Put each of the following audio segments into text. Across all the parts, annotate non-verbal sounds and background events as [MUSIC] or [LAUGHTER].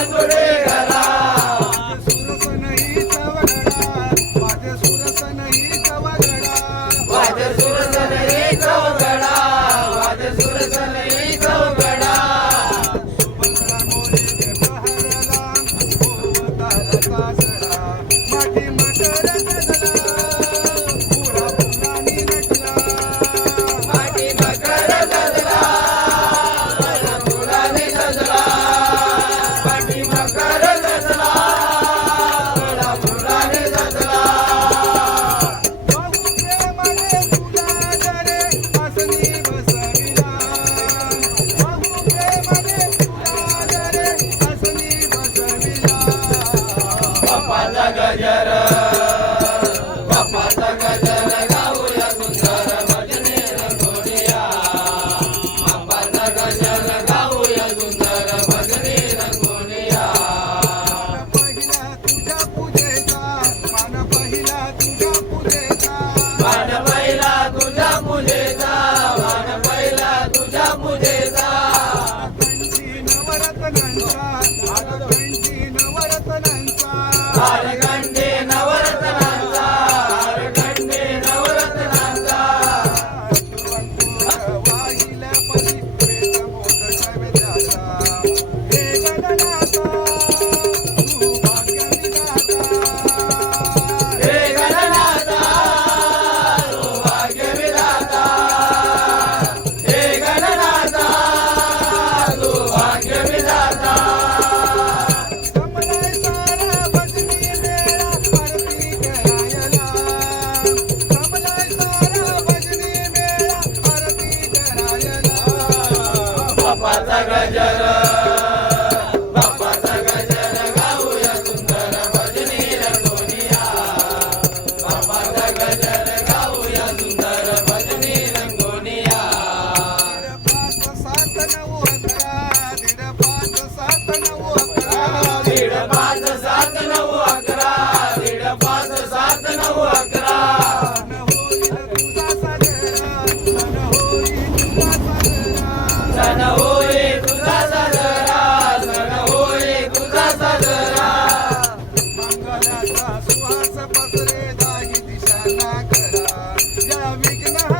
adore Thank [LAUGHS] you. Bharat Take it out.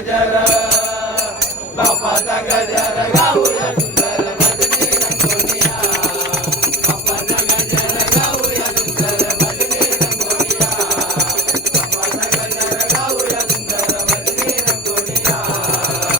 Gajara, Bapa Tagajara, Gaulasu.